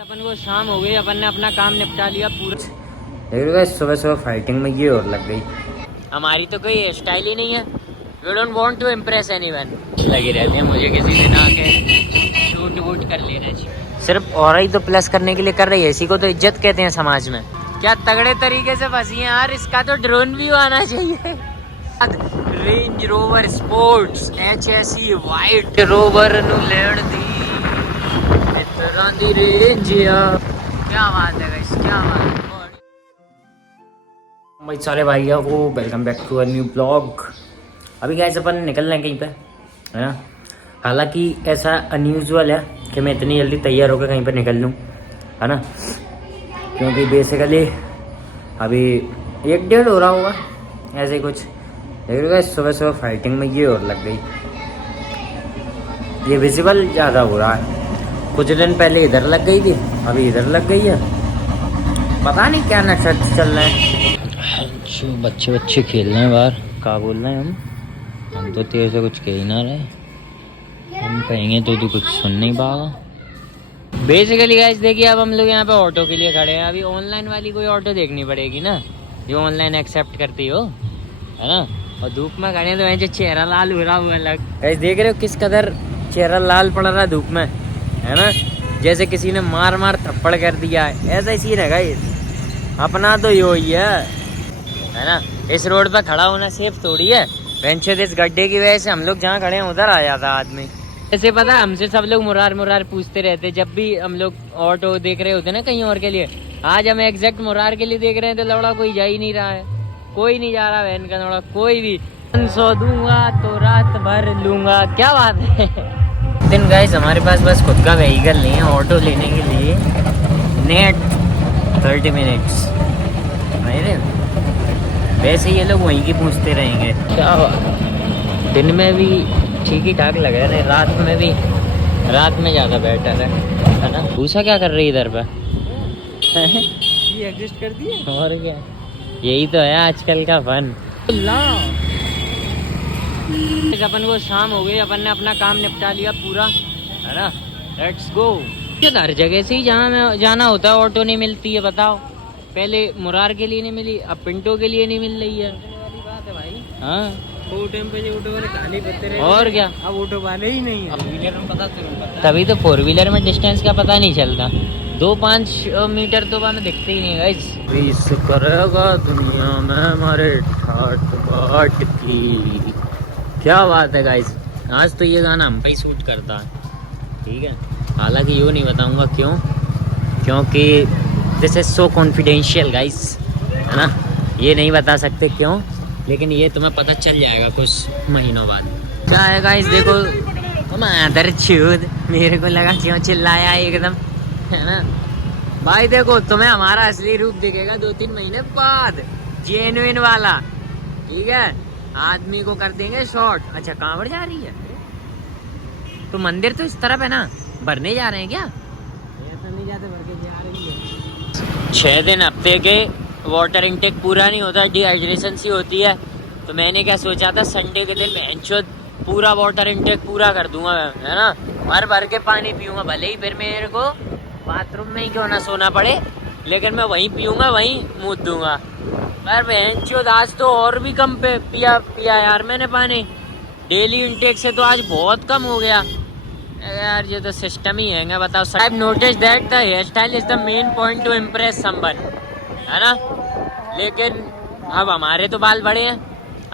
अपन को शाम हो गई, अपन ने अपना काम निपटा लिया पूरा। सुबह सुबह फाइटिंग में ये और लग गई। हमारी तो कोई हेयर स्टाइल ही नहीं है। We don't want to impress anyone. लगे रहते हैं मुझे किसी दिन आके शूट वूट कर लेना चाहिए। सिर्फ और ही तो प्लस करने के लिए कर रही है। इसी को तो इज्जत कहते हैं समाज में। क्या तगड़े तरीके से फंसी है यार। इसका तो ड्रोन भी आना चाहिए। Range rover sports HSE white rover नु लेड़ दी इतना दी रेंज यार। क्या बात है गाइस, क्या बात है भाई सारे भाइयों को welcome back to a new blog. अभी गाइस अपन निकल रहे हैं कहीं पे, है ना। हालांकि ऐसा अनयूजुअल है कि मैं इतनी जल्दी तैयार होकर कहीं पे निकल लूँ, है ना। क्योंकि बेसिकली अभी 1-1.5 हो रहा होगा ऐसे ही कुछ। लेकिन गाइस सुबह सुबह फाइटिंग में ये और लग गई। ये विजिबल ज़्यादा हो रहा है। कुछ दिन पहले इधर लग गई थी, अभी इधर लग गई है। पता नहीं क्या नशा चल रहा है। बच्चे खेल रहे हैं बाहर। क्या बोल रहे हैं हम तो तेरे से कुछ कह ही ना रहे। हम कहेंगे तो तू कुछ सुन नहीं पाएगा। बेसिकली गाइस देखिए, अब हम लोग यहाँ पे ऑटो के लिए खड़े हैं। अभी ऑनलाइन वाली कोई ऑटो देखनी पड़ेगी ना, जो ऑनलाइन एक्सेप्ट करती हो, है ना। और धूप में खड़े हैं तो वैसे चेहरा लाल हो रहा हुआ लग। गाइस देख रहे हो किस कदर चेहरा लाल पड़ रहा है धूप में, है ना। जैसे किसी ने मार मार थप्पड़ कर दिया है, ऐसा ही सीन है गाइस। अपना तो यो ही है ना। इस रोड पर खड़ा होना सेफ थोड़ी है। वेंचर इस गड्ढे की वजह से हम लोग जहाँ खड़े हैं उधर आ जाता आदमी। ऐसे पता है, हमसे सब लोग मुरार मुरार पूछते रहते जब भी हम लोग ऑटो देख रहे होते ना कहीं और के लिए। आज हम एग्जैक्ट मुरार के लिए देख रहे हैं तो लौड़ा कोई जा ही नहीं रहा है। कोई नहीं जा रहा वैन का लौड़ा, कोई भी। 500 दूंगा तो रात भर लूंगा। क्या बात है। दिन गाइस हमारे पास बस खुद का व्हीकल नहीं है ऑटो लेने के लिए। नेट 30 मिनट्स वैसे ये लोग वहीं की पूछते रहेंगे। क्या दिन में भी ठीक ही ठाक लग रहा है, रात में भी। रात में ज़्यादा बेटर है ना। पूछा क्या कर रही इधर पे। ये एडजस्ट कर दिए और क्या, यही तो है आजकल का फन। अपन को शाम हो गई, अपन ने अपना काम निपटा लिया पूरा, है ना। Let's go. हर जगह से ही जहाँ में जाना होता है ऑटो नहीं मिलती है। बताओ, पहले मुरार के लिए नहीं मिली, अब पिंटो के लिए नहीं मिल रही है। बात है भाई। हाँ, वो टाइम पे जो ऑटो वाले खाली पत्ते रहे, और क्या। अब ऑटो वाले ही नहीं है। अब व्हीलर में पता चलता, तभी तो 4 व्हीलर में डिस्टेंस का पता नहीं चलता। 2-5 मीटर तो हमें दिखते ही नहीं गाइस। इस करेगा दुनिया में हमारे ठाट बाट की। क्या बात है गाइस। आज तो ये गाना हम पे शूट करता है, ठीक है। हालांकि यूँ नहीं बताऊंगा क्यों, क्योंकि this is so confidential guys, है ना। ये नहीं बता सकते क्यों, लेकिन ये तुम्हें पता चल जाएगा कुछ महीनों बाद। क्या है गाइस, देखो मादर चूत, मेरे को लगा क्यों चिल्लाया एकदम, है ना। भाई देखो, तुम्हें हमारा असली रूप दिखेगा 2-3 महीने बाद, जेन्युइन वाला, ठीक है। आदमी को कर देंगे शॉर्ट। अच्छा, कहाँ पर जा रही है तो? मंदिर तो इस तरफ है ना। भरने जा रहे हैं क्या? नहीं जाते, भर के जा रही है। 6 दिन हफ्ते के वाटर इनटेक पूरा नहीं होता, डिहाइड्रेशन सी होती है। तो मैंने क्या सोचा था, संडे के दिन मैं पूरा वाटर इनटेक पूरा कर दूंगा, है ना। भर के पानी पीऊंगा, भले ही फिर मेरे को बाथरूम में ही क्यों ना सोना पड़े, लेकिन मैं वहीं पीऊंगा, वहीं मुँह दूंगा। पर बहनचोद आज तो और भी कम पे पिया यार मैंने पानी। डेली इनटेक से तो आज बहुत कम हो गया यार। ये तो सिस्टम ही है। बताओ, I notice that the hair style is the main point to impress someone, है ना। लेकिन अब हमारे तो बाल बड़े हैं,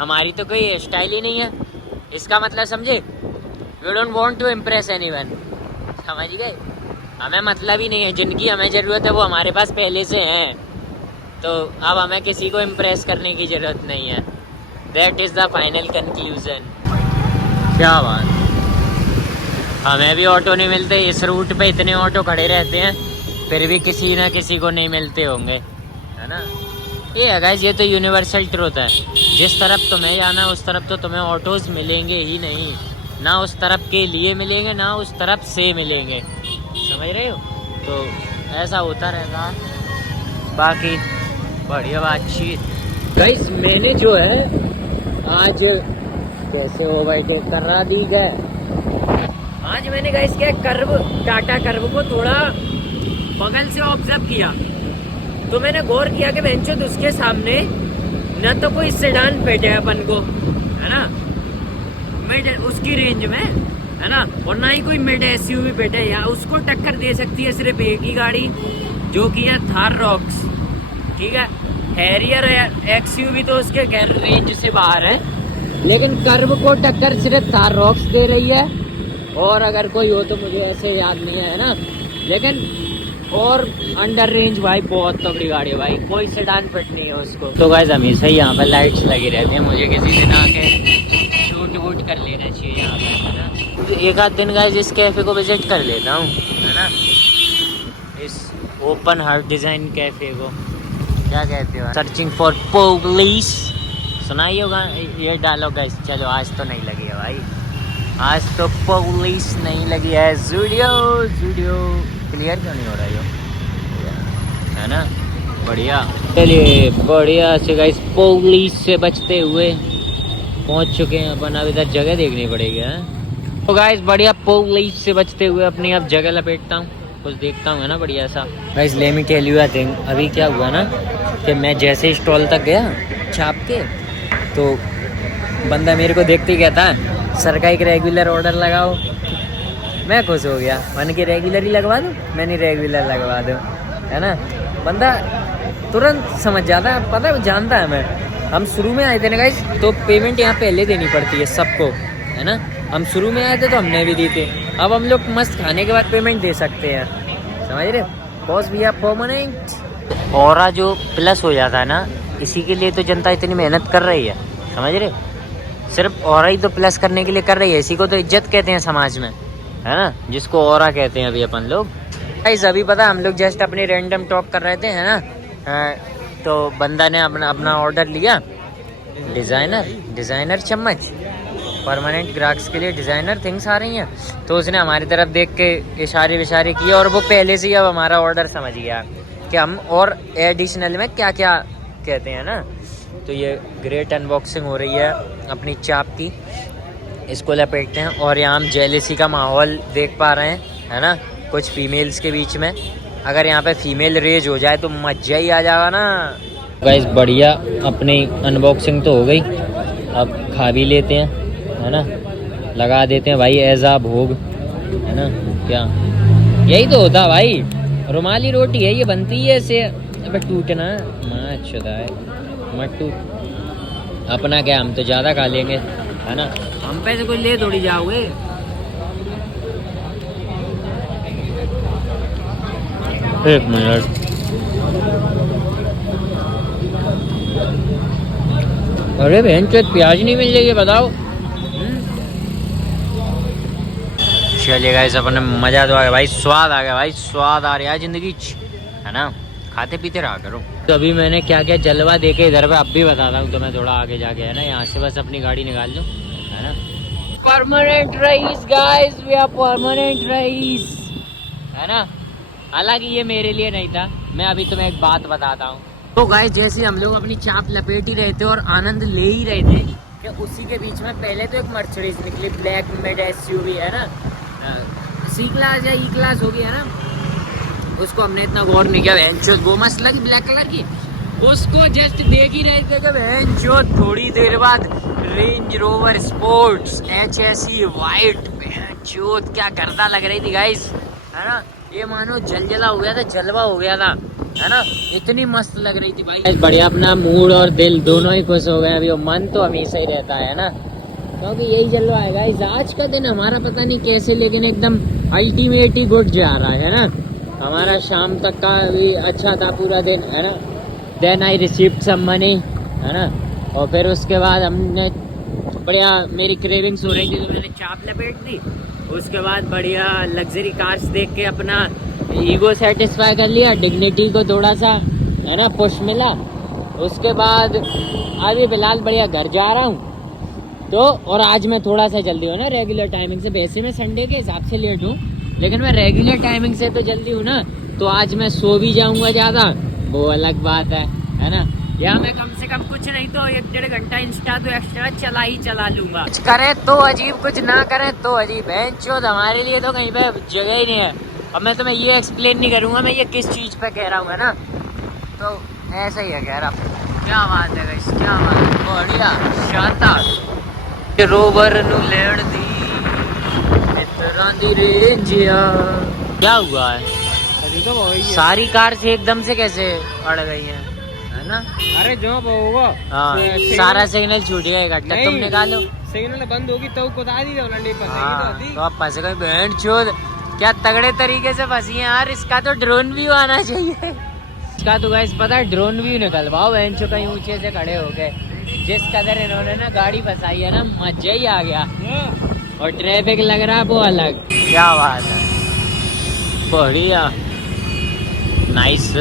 हमारी तो कोई हेयर स्टाइल ही नहीं है। इसका मतलब समझे, we don't want to impress anyone. समझ गए, हमें मतलब ही नहीं है। जिनकी हमें ज़रूरत है वो हमारे पास पहले से हैं, तो अब हमें किसी को इम्प्रेस करने की ज़रूरत नहीं है। That is the final conclusion. क्या बात। हमें भी ऑटो नहीं मिलते, इस रूट पे इतने ऑटो खड़े रहते हैं, फिर भी किसी ना किसी को नहीं मिलते होंगे, है ना। ये है गाइस, ये तो यूनिवर्सल ट्रुथ है। जिस तरफ तुम्हें जाना है उस तरफ तो तुम्हें ऑटोज मिलेंगे ही नहीं। ना उस तरफ के लिए मिलेंगे, ना उस तरफ से मिलेंगे। समझ रहे हो? तो ऐसा होता रहेगा। बाकी बढ़िया बातचीत गाइस। मैंने जो है आज कैसे ओवरटेक कर रहा दी गए। आज मैंने गाइस क्या कर्व, टाटा कर्व को थोड़ा बगल से ऑब्जर्व किया तो मैंने गौर किया कि बेंचो उसके सामने न तो कोई सेडान बैठे अपन को, है ना, मिड उसकी रेंज में, है ना, और ना ही कोई मिड एसयूवी बैठे या उसको टक्कर दे सकती है सिर्फ एक ही गाड़ी जो कि है थार रॉक्स। ठीक है, हैरियर एक्सयूवी तो उसके रेंज से बाहर है, लेकिन कर्व को टक्कर सिर्फ थार रॉक्स दे रही है। और अगर कोई हो तो मुझे ऐसे याद नहीं है ना, लेकिन और अंडर रेंज भाई बहुत तगड़ी गाड़ी है भाई, कोई सेडान फिट नहीं है उसको। तो गाइस हमेशा ही यहाँ पर लाइट्स लगी रहती हैं, मुझे किसी दिन आके शूट वूट कर लेना चाहिए यहाँ पर, है ना। एक आध दिन गाइस इस कैफे को विजिट कर लेता हूँ, है ना, इस ओपन हार्ट डिजाइन कैफे को, क्या कहते हो, सर्चिंग फॉर पुलिस, सुनाइए होगा ये डायलॉग गाइस। चलो आज तो नहीं लगी है भाई, आज तो पुलिस नहीं लगी है। वीडियो क्लियर क्यों नहीं हो रहा है ना, बढ़िया। चलिए बढ़िया से गाइस पुलिस से बचते हुए पहुंच चुके हैं अपन, अब इधर जगह देखनी पड़ेगी, है तो गाइस बढ़िया पुलिस से बचते हुए अपनी अब जगह लपेटता हूँ, कुछ देखता हूँ, है ना, बढ़िया सा। Guys let me tell you I think, अभी क्या हुआ ना कि मैं जैसे स्टॉल तक गया छाप के, तो बंदा मेरे को देखते ही कहता है सर का एक रेगुलर ऑर्डर लगाओ। मैं खुश हो गया, मन के रेगुलर ही लगवा दूँ, मैंने रेगुलर लगवा दूँ, है ना। बंदा तुरंत समझ जाता है, पता है, वो जानता है। मैं हम शुरू में आए थे ना गाइस, तो पेमेंट यहाँ पहले देनी पड़ती है सबको, है ना। हम शुरू में आए थे तो हमने भी दी थी, अब हम लोग मस्त खाने के बाद पेमेंट दे सकते हैं, समझ रहे, बॉस भैया परमानेंट। और जो प्लस हो जाता है ना, इसी के लिए तो जनता इतनी मेहनत कर रही है, समझ रहे, सिर्फ और ही तो प्लस करने के लिए कर रही है। इसी को तो इज्जत कहते हैं समाज में, है ना, जिसको औरा कहते हैं अभी अपन लोग। गाइस अभी पता हम लोग जस्ट अपनी रैंडम टॉक कर रहे थे, है ना, तो बंदा ने अपना ऑर्डर लिया, डिज़ाइनर चम्मच, परमानेंट ग्राहक्स के लिए डिज़ाइनर थिंग्स आ रही हैं, तो उसने हमारी तरफ देख के इशारे विशारे किए, और वो पहले से ही अब हमारा ऑर्डर समझ गया कि हम और एडिशनल में क्या क्या कहते हैं ना। तो ये ग्रेट अनबॉक्सिंग हो रही है अपनी चाप की, इसको लपेटते हैं। और यहाँ हम जेलेसी का माहौल देख पा रहे हैं, है ना, कुछ फीमेल्स के बीच में। अगर यहाँ पे फीमेल रेज हो जाए तो मजा ही आ जाएगा ना। गाइस बढ़िया अपनी अनबॉक्सिंग तो हो गई, अब खा भी लेते हैं, है ना, लगा देते हैं भाई ऐसा भोग, है ना। क्या यही तो होता भाई, रुमाली रोटी है, ये बनती है ऐसे, अब टूटना अच्छा है, मत टूट। अपना क्या, हम तो ज़्यादा खा लेंगे, है ना, हम पैसे कोई ले थोड़ी जाओगे। एक मिनट, अरे बहन चोट प्याज नहीं मिल जाएगी बताओ। चलिए गाइस अपने मजा तो आ गया भाई, स्वाद आ गया भाई, स्वाद आ रहा है जिंदगी, है ना, खाते पीते रहा करो। तो अभी मैंने क्या क्या जलवा देके इधर पे अब भी बताता हूँ, तो मैं थोड़ा आगे जाके, है ना, यहाँ से बस अपनी गाड़ी निकाल लूँ, है ना। परमानेंट रईस गाइस, वी आर परमानेंट रईस, है ना। हालांकि ये मेरे लिए नहीं था, मैं अभी तुम्हें एक बात बताता हूँ। तो गाइस जैसे हम लोग अपनी चाप लपेट ही रहे थे और आनंद ले ही रहे थे कि उसी के बीच में पहले तो एक मर्सिडीज निकली, ब्लैक मिड एसयूवी, है ना, सी क्लास या ई क्लास होगी, है ना। उसको हमने इतना गौर नहीं किया, वो मस्त लगी ब्लैक कलर की, उसको जस्ट देख ही रहे थे कि थोड़ी देर बाद range rover sports HSE white, क्या गर्दा लग रही थी गाइस, है ना। ये मानो जलजला हो गया था, जलवा हो गया था, है ना, इतनी मस्त लग रही थी भाई। बढ़िया अपना मूड और दिल दोनों ही खुश हो गए अभी, मन तो हमेशा ही रहता है ना, क्योंकि यही जलवा है गाइस। आज का दिन हमारा पता नहीं कैसे, लेकिन एकदम अल्टीमेट ही गुड जा रहा है ना। हमारा शाम तक का भी अच्छा था पूरा दिन, है ना। Then I received some money, है ना, और फिर उसके बाद हमने बढ़िया, मेरी क्रेविंग्स हो रही थी तो मैंने चाप लपेट दी। उसके बाद बढ़िया लग्जरी कार्स देख के अपना ईगो सेटिस्फाई कर लिया, डिग्निटी को थोड़ा सा, है ना, पुश मिला। उसके बाद अभी फिलहाल बढ़िया घर जा रहा हूँ। तो और आज मैं थोड़ा सा जल्दी हूँ ना रेगुलर टाइमिंग से, वैसे मैं संडे के हिसाब से लेट हूँ, लेकिन मैं रेगुलर टाइमिंग से तो जल्दी हूँ ना, तो आज मैं सो भी जाऊँगा ज़्यादा, वो अलग बात है ना। या मैं कम से कम कुछ नहीं तो 1-1.5 घंटा इंस्टा तो एक्स्ट्रा चला लूँगा। कुछ करें तो अजीब, कुछ ना करें तो अजीब, बेंचोद हमारे लिए तो कहीं पे जगह ही नहीं है। अब मैं तुम्हें ये एक्सप्लेन नहीं करूँगा मैं ये किस चीज़ पे कह रहा हूँ, है ना। तो ऐसा ही है कह रहा। क्या बात है गाइस, क्या बात है, बढ़िया शानदार। रोवर नु लेण दी इतना दी रेंजिया। क्या हुआ है? अभी तो वही है। सारी कार से एकदम से कैसे अड़ गई हैं, है ना। अरे जो होगा हाँ, सारा सिग्नल छूट गया इकट्ठा। नहीं। तुम निकालो। सिग्नल बंद होगी तो बता दी तो लंडी हाँ, पता तो आप फंस गए बैंड चोद। क्या तगड़े तरीके से फंसी हैं यार। इसका तो ड्रोन व्यू आना चाहिए। इसका तो गाइस पता है ड्रोन व्यू निकलवाओ बैंड चो कहीं ऊंचे से खड़े हो गए। जिस कदर इन्होंने ना गाड़ी फंसाई है ना, मजा ही आ गया। और ट्रैफिक लग रहा है वो अलग। क्या बात है, बढ़िया, nice.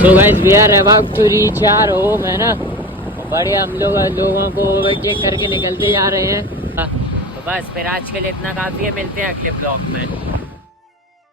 So guys we are about to reach our home, है ना। बढ़िया, हम लोगों को ओवरटेक करके निकलते जा रहे हैं। तो बस फिर आज के लिए इतना काफ़ी है, मिलते हैं अगले ब्लॉग में।